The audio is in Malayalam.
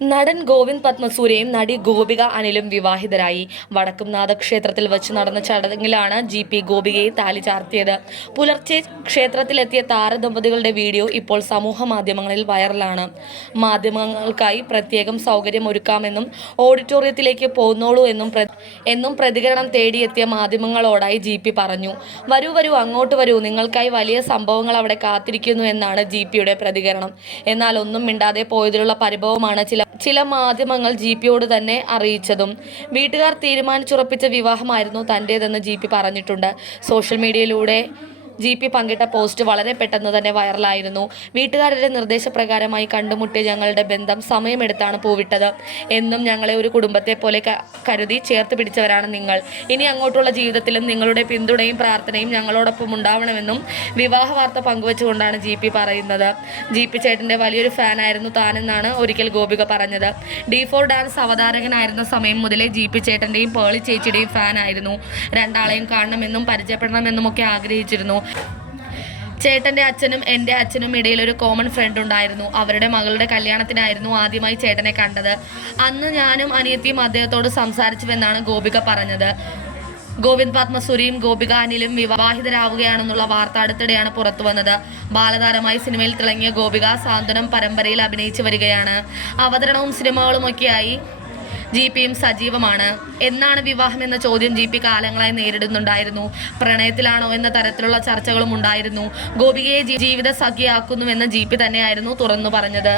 നടൻ ഗോവിന്ദ് പത്മസൂര്യയും നടി ഗോപിക അനിലും വിവാഹിതരായി. വടക്കുംനാഥ ക്ഷേത്രത്തിൽ വെച്ച് നടന്ന ചടങ്ങിലാണ് ജി പി ഗോപികയെ താലി ചാർത്തിയത്. പുലർച്ചെ ക്ഷേത്രത്തിലെത്തിയ താരദമ്പതികളുടെ വീഡിയോ ഇപ്പോൾ സമൂഹ മാധ്യമങ്ങളിൽ വൈറലാണ്. മാധ്യമങ്ങൾക്കായി പ്രത്യേകം സൗകര്യം ഒരുക്കാമെന്നും ഓഡിറ്റോറിയത്തിലേക്ക് പോന്നോളൂ എന്നും എന്നും പ്രതികരണം തേടിയെത്തിയ മാധ്യമങ്ങളോടായി ജി പി പറഞ്ഞു. വരൂ വരൂ അങ്ങോട്ട് വരൂ. നിങ്ങൾക്കായി വലിയ സംഭവങ്ങൾ അവിടെ കാത്തിരിക്കുന്നു എന്നാണ് ജി പിയുടെ പ്രതികരണം. എന്നാൽ ഒന്നും മിണ്ടാതെ പോയതിലുള്ള പരിഭവമാണ് ചില ചില മാധ്യമങ്ങൾ ജി പിയോട് തന്നെ അറിയിച്ചതും. വീട്ടുകാർ തീരുമാനിച്ചുറപ്പിച്ച വിവാഹമായിരുന്നു തന്റേതെന്ന് ജി പി പറഞ്ഞിട്ടുണ്ട്. സോഷ്യൽ മീഡിയയിലൂടെ ജി പി പങ്കിട്ട പോസ്റ്റ് വളരെ പെട്ടെന്ന് തന്നെ വൈറലായിരുന്നു. വീട്ടുകാരുടെ നിർദ്ദേശപ്രകാരമായി കണ്ടുമുട്ടിയ ഞങ്ങളുടെ ബന്ധം സമയമെടുത്താണ് പൂവിട്ടത്. എന്നും ഞങ്ങളെ ഒരു കുടുംബത്തെ പോലെ കരുതി ചേർത്ത് പിടിച്ചവരാണ് നിങ്ങൾ. ഇനി അങ്ങോട്ടുള്ള ജീവിതത്തിലും നിങ്ങളുടെ പിന്തുണയും പ്രാർത്ഥനയും ഞങ്ങളോടൊപ്പം ഉണ്ടാവണമെന്നും വിവാഹ വാർത്ത പങ്കുവച്ചുകൊണ്ടാണ് ജി പി പറയുന്നത്. ജി പി ചേട്ടന്റെ വലിയൊരു ഫാനായിരുന്നു താനെന്നാണ് ഒരിക്കൽ ഗോപിക പറഞ്ഞത്. ഡി ഫോർ ഡാൻസ് അവതാരകനായിരുന്ന സമയം മുതലേ ജി പി ചേട്ടന്റെയും പേളി ചേച്ചിയുടെയും ഫാനായിരുന്നു. രണ്ടാളെയും കാണണമെന്നും പരിചയപ്പെടണമെന്നും ഒക്കെ ആഗ്രഹിച്ചിരുന്നു. ചേട്ടന്റെ അച്ഛനും എന്റെ അച്ഛനും ഇടയിൽ ഒരു കോമൺ ഫ്രണ്ട് ഉണ്ടായിരുന്നു. അവരുടെ മകളുടെ കല്യാണത്തിനായിരുന്നു ആദ്യമായി ചേട്ടനെ കണ്ടത്. അന്ന് ഞാനും അനിയത്തിയും അദ്ദേഹത്തോട് സംസാരിച്ചുവെന്നാണ് ഗോപിക പറഞ്ഞത്. ഗോവിന്ദ് പത്മസുരിയും ഗോപിക അനിലും വിവാഹിതരാവുകയാണെന്നുള്ള വാർത്ത അടുത്തിടെയാണ് പുറത്തു വന്നത്. ബാലതാരമായി സിനിമയിൽ തിളങ്ങിയ ഗോപിക സാന്ത്വനം പരമ്പരയിൽ അഭിനയിച്ചു വരികയാണ്. അവതരണവും സിനിമകളുമൊക്കെയായി ജി പിയും സജീവമാണ്. എന്നാണ് വിവാഹം എന്ന ചോദ്യം ജി പി കാലങ്ങളായി നേരിടുന്നുണ്ടായിരുന്നു. പ്രണയത്തിലാണോ എന്ന തരത്തിലുള്ള ചർച്ചകളും ഉണ്ടായിരുന്നു. ഗോപികയെ ജീവിത സഖിയാക്കുന്നുവെന്ന് ജി പി തന്നെയായിരുന്നു തുറന്നു പറഞ്ഞത്.